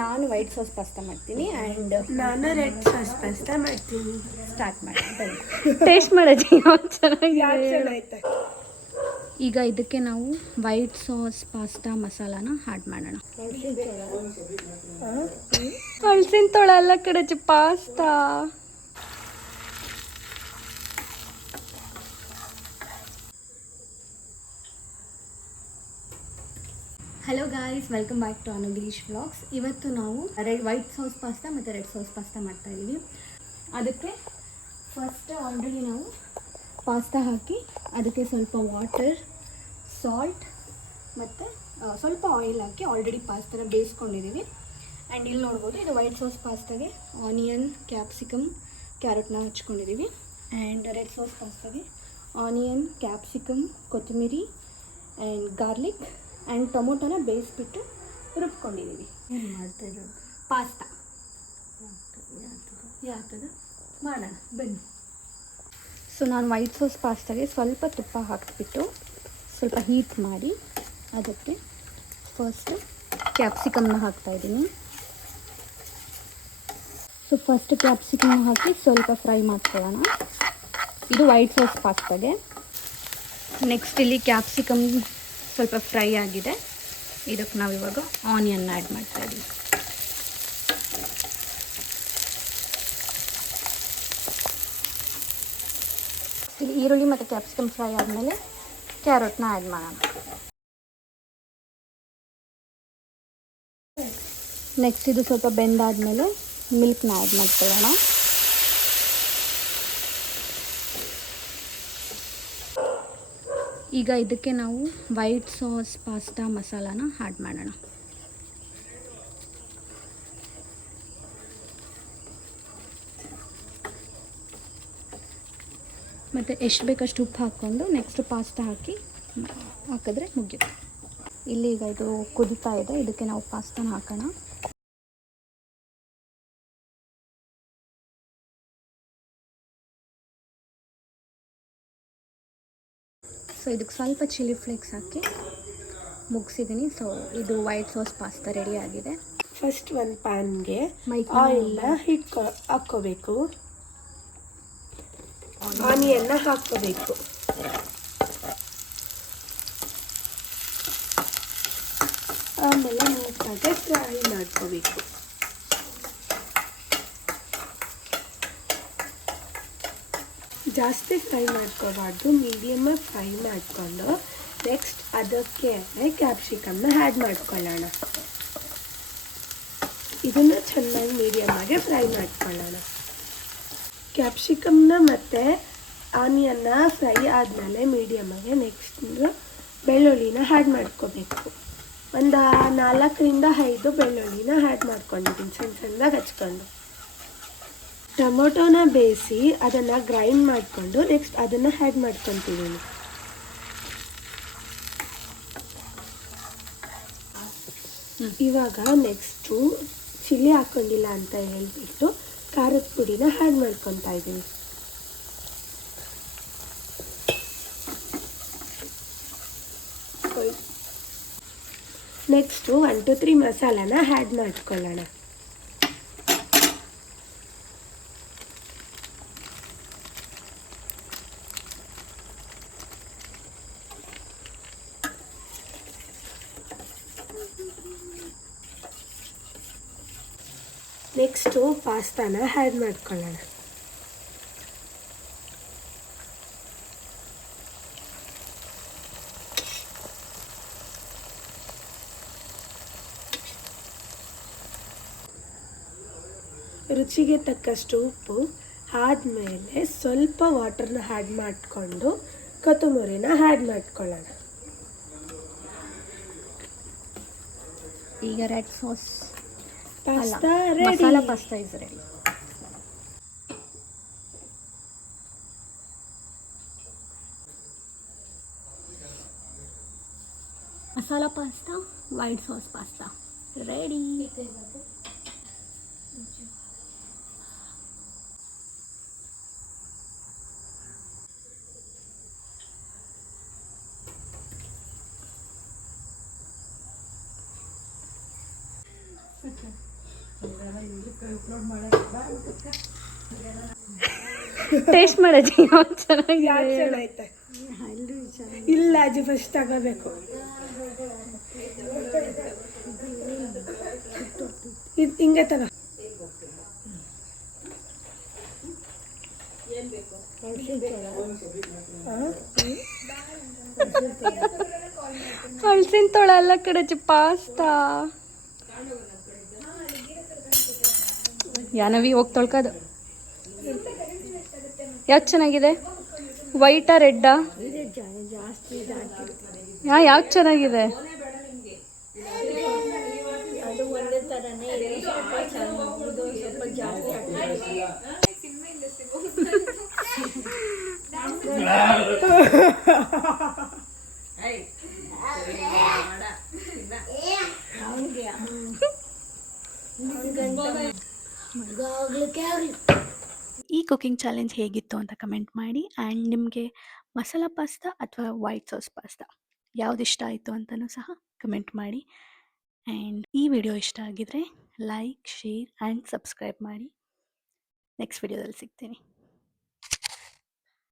ನಾನು white sauce pasta ಮಾಡ್ತೀನಿ and ನಾನು ರೆಡ್ ಸಾಸ್ ಪಾಸ್ತಾ ಮಾಡ್ತೀನಿ. ಸ್ಟಾರ್ಟ್ ಮಾಡಿ ಟೇಸ್ಟ್ ಮಾಡೋದು ಚೆನ್ನಾಗೈತೆ. ಈಗ ಇದಕ್ಕೆ ನಾವು ವೈಟ್ ಸಾಸ್ ಪಾಸ್ತಾ ಮಸಾಲಾನ ಆ್ಯಡ್ ಮಾಡೋಣ. ಹಲಸಿನ ತೊಳ ಎಲ್ಲ ಕಡೆ pasta. Hello guys, welcome back to Anugirish vlogs. ಇವತ್ತು ನಾವು ವೈಟ್ ಸಾಸ್ ಪಾಸ್ತಾ ಮತ್ತು ರೆಡ್ ಸಾಸ್ ಪಾಸ್ತಾ ಮಾಡ್ತಾಯಿದ್ದೀವಿ. ಅದಕ್ಕೆ ಫಸ್ಟ್ ಆಲ್ರೆಡಿ ನಾವು ಪಾಸ್ತಾ ಹಾಕಿ ಅದಕ್ಕೆ ಸ್ವಲ್ಪ ವಾಟರ್, ಸಾಲ್ಟ್ ಮತ್ತು ಸ್ವಲ್ಪ ಆಯಿಲ್ ಹಾಕಿ ಆಲ್ರೆಡಿ ಪಾಸ್ತಾನ ಬೇಯಿಸ್ಕೊಂಡಿದ್ದೀವಿ. ಆ್ಯಂಡ್ ಇಲ್ಲಿ ನೋಡ್ಬೋದು, ಇದು ವೈಟ್ ಸಾಸ್ ಪಾಸ್ತಾಗೆ ಆನಿಯನ್, ಕ್ಯಾಪ್ಸಿಕಮ್, ಕ್ಯಾರೆಟ್ನ ಹಚ್ಕೊಂಡಿದ್ದೀವಿ. ಆ್ಯಂಡ್ ರೆಡ್ ಸಾಸ್ ಪಾಸ್ತಾಗೆ ಆನಿಯನ್, ಕ್ಯಾಪ್ಸಿಕಮ್, ಕೊತ್ತಂಬರಿ ಆ್ಯಂಡ್ ಗಾರ್ಲಿಕ್ ಆ್ಯಂಡ್ ಟೊಮೊಟೊನ ಬೇಯಿಸ್ಬಿಟ್ಟು ರುಬ್ಕೊಂಡಿದ್ದೀವಿ. ಏನು ಮಾಡ್ತಾಯಿರೋದು? ಪಾಸ್ತಾ ಯಾಕದ ಮಾಡೋಣ ಬನ್ನಿ. ಸೊ ನಾನು ವೈಟ್ ಸಾಸ್ ಪಾಸ್ತಾಗೆ ಸ್ವಲ್ಪ ತುಪ್ಪ ಹಾಕಿಬಿಟ್ಟು ಸ್ವಲ್ಪ ಹೀಟ್ ಮಾಡಿ ಅದಕ್ಕೆ ಫಸ್ಟು ಕ್ಯಾಪ್ಸಿಕಮ್ನ ಹಾಕ್ತಾಯಿದ್ದೀನಿ. ಸೊ ಫಸ್ಟ್ ಕ್ಯಾಪ್ಸಿಕಮ್ನ ಹಾಕಿ ಸ್ವಲ್ಪ ಫ್ರೈ ಮಾಡ್ಕೊಳ್ಳೋಣ. ಇದು ವೈಟ್ ಸಾಸ್ ಪಾಸ್ತಾಗೆ. ನೆಕ್ಸ್ಟ್ ಇಲ್ಲಿ ಕ್ಯಾಪ್ಸಿಕಮ್ ಸ್ವಲ್ಪ ಫ್ರೈ ಆಗಿದೆ. ಇದಕ್ಕೆ ನಾವಿವಾಗ ಆನಿಯನ್ನ ಆ್ಯಡ್ ಮಾಡ್ತಾಯಿದ್ದೀವಿ. ಇಲ್ಲಿ ಈರುಳ್ಳಿ ಮತ್ತು ಕ್ಯಾಪ್ಸಿಕಮ್ ಫ್ರೈ ಆದಮೇಲೆ ಕ್ಯಾರೆಟ್ನ ಆ್ಯಡ್ ಮಾಡೋಣ. ನೆಕ್ಸ್ಟ್ ಇದು ಸ್ವಲ್ಪ ಬೆಂದಾದಮೇಲೆ ಮಿಲ್ಕ್ನ ಆ್ಯಡ್ ಮಾಡ್ಕೊಳ್ಳೋಣ. ಈಗ ಇದಕ್ಕೆ ನಾವು ವೈಟ್ ಸಾಸ್ ಪಾಸ್ತಾ ಮಸಾಲಾನ ಆ್ಯಡ್ ಮಾಡೋಣ. ಮತ್ತು ಎಷ್ಟು ಬೇಕಷ್ಟು ಉಪ್ಪು ಹಾಕ್ಕೊಂಡು ನೆಕ್ಸ್ಟ್ ಪಾಸ್ತಾ ಹಾಕಿದ್ರೆ ಮುಗಿಯುತ್ತೆ. ಇಲ್ಲಿ ಈಗ ಇದು ಕುದೀತಾ ಇದೆ, ಇದಕ್ಕೆ ನಾವು ಪಾಸ್ತಾನ ಹಾಕೋಣ. ಸೊ ಇದಕ್ಕೆ ಸ್ವಲ್ಪ ಚಿಲ್ಲಿ ಫ್ಲೇಕ್ಸ್ ಹಾಕಿ ಮುಗಿಸಿದ್ದೀನಿ. ಸೊ ಇದು ವೈಟ್ ಸಾಸ್ ಪಾಸ್ತಾ ರೆಡಿ ಆಗಿದೆ. ಫಸ್ಟ್ ಒಂದು ಪ್ಯಾನ್ಗೆ ಆಯಿಲ್ನ ಹಾಕ್ಕೋಬೇಕು, ಆನಿಯನ್ನ ಹಾಕ್ಕೋಬೇಕು. ಆಮೇಲೆ ನೀಟಾಗಿ ಫ್ರೈ ಮಾಡ್ಕೋಬೇಕು. ಜಾಸ್ತಿ ಫ್ರೈ ಮಾಡ್ಕೋಬಾರ್ದು, ಮೀಡಿಯಮಾಗಿ ಫ್ರೈ ಮಾಡಿಕೊಂಡು ನೆಕ್ಸ್ಟ್ ಅದಕ್ಕೆ ಕ್ಯಾಪ್ಸಿಕಮ್ನ ಆ್ಯಡ್ ಮಾಡ್ಕೊಳ್ಳೋಣ. ಇದನ್ನು ಚೆನ್ನಾಗಿ ಮೀಡಿಯಮಾಗಿ ಫ್ರೈ ಮಾಡ್ಕೊಳ್ಳೋಣ. ಕ್ಯಾಪ್ಸಿಕಮ್ನ ಮತ್ತು ಆನಿಯನ್ನ ಫ್ರೈ ಆದಮೇಲೆ ಮೀಡಿಯಮಾಗಿ ನೆಕ್ಸ್ಟ್ ಬೆಳ್ಳುಳ್ಳಿನ ಆ್ಯಡ್ ಮಾಡ್ಕೋಬೇಕು. ಒಂದು 4ರಿಂದ 5 ಬೆಳ್ಳುಳ್ಳಿನ ಆ್ಯಡ್ ಮಾಡ್ಕೊಂಡಿದ್ದೀನಿ ಸಣ್ಣ ಸಣ್ಣದಾಗಿ ಹಚ್ಕೊಂಡು. ಟೊಮೊಟೊನ ಬೇಯಿಸಿ ಅದನ್ನು ಗ್ರೈಂಡ್ ಮಾಡಿಕೊಂಡು ನೆಕ್ಸ್ಟ್ ಅದನ್ನು ಆ್ಯಡ್ ಮಾಡ್ಕೊತಿದ್ದೀನಿ. ಇವಾಗ ನೆಕ್ಸ್ಟು ಚಿಲ್ಲಿ ಹಾಕ್ಕೊಂಡಿಲ್ಲ ಅಂತ ಹೇಳ್ಬಿಟ್ಟು ಖಾರದ ಪುಡಿನ ಆ್ಯಡ್ ಮಾಡ್ಕೊತಾ ಇದ್ದೀನಿ. ನೆಕ್ಸ್ಟು 1 2 3 ಮಸಾಲಾನ ಆ್ಯಡ್ ಮಾಡ್ಕೊಳ್ಳೋಣ. ನೆಕ್ಸ್ಟು ಪಾಸ್ತಾನ ಆ್ಯಡ್ ಮಾಡ್ಕೊಳ್ಳೋಣ. ರುಚಿಗೆ ತಕ್ಕಷ್ಟು ಉಪ್ಪು ಆದಮೇಲೆ ಸ್ವಲ್ಪ ವಾಟರ್ನ ಆ್ಯಡ್ ಮಾಡಿಕೊಂಡು ಕೊತ್ತಂಬರಿನ ಆ್ಯಡ್ ಮಾಡ್ಕೊಳ್ಳೋಣ. ಈಗ red sauce pasta masala pasta is ready. Masala pasta, white sauce pasta ready. Taste ಮಾಡಜ್ಜಿ ಯಾವ್ದು ಚೆನ್ನಾಗಿದೆ ಯಾವ್ದು ಚೆನ್ನಾಗೈತೆ ಇಲ್ಲ ಅಜ್ಜಿ ಫಸ್ಟ್ ತಗೋಬೇಕು. ಇದು ಹಿಂಗೆ ತಗೋ. ಹಳ್ಸಿನ ತೊಳ ಎಲ್ಲ ಕಡೆ ಪಾಸ್ತಾ ಯಾನವಿ ಹೋಗಿ ತೊಳ್ಕೋದು. ಯಾವ್ದು ಚೆನ್ನಾಗಿದೆ, ವೈಟಾ ರೆಡ್ಡಾ? ಯಾವ್ದು ಚೆನ್ನಾಗಿದೆ? ಈ ಕುಕಿಂಗ್ ಚಾಲೆಂಜ್ ಹೇಗಿತ್ತು ಅಂತ ಕಮೆಂಟ್ ಮಾಡಿ. ಆ್ಯಂಡ್ ನಿಮಗೆ ಮಸಾಲ ಪಾಸ್ತಾ ಅಥವಾ ವೈಟ್ ಸಾಸ್ ಪಾಸ್ತಾ ಯಾವ್ದು ಇಷ್ಟ ಆಯಿತು ಅಂತಲೂ ಸಹ ಕಮೆಂಟ್ ಮಾಡಿ. ಆ್ಯಂಡ್ ಈ ವಿಡಿಯೋ ಇಷ್ಟ ಆಗಿದ್ರೆ ಲೈಕ್, ಶೇರ್ ಆ್ಯಂಡ್ ಸಬ್ಸ್ಕ್ರೈಬ್ ಮಾಡಿ. ನೆಕ್ಸ್ಟ್ ವಿಡಿಯೋದಲ್ಲಿ ಸಿಗ್ತೀನಿ.